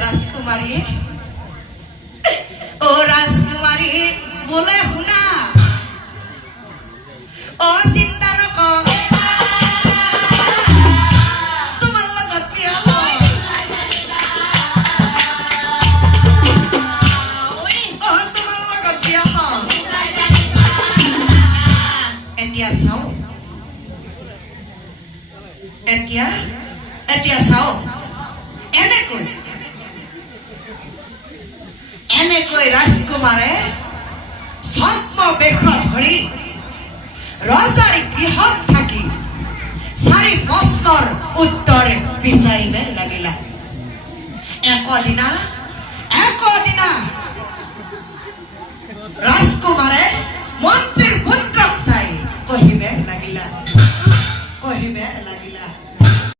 राजकुमारी ओ राजकुमारी बोले हुना ओ चिंता नकर तुम्हार लगत बिया ओ तुम्हार लगत बिया एतिया साओ एतिया साओ এনেকৈ ৰাজকুমাৰে ছদ্ম বেশ ধৰি ৰজাৰ গৃহত থাকি 4 প্ৰশ্নৰ উত্তৰ বিচাৰিব লাগিলা। একদিনা ৰাজকুমাৰে মন্ত্ৰী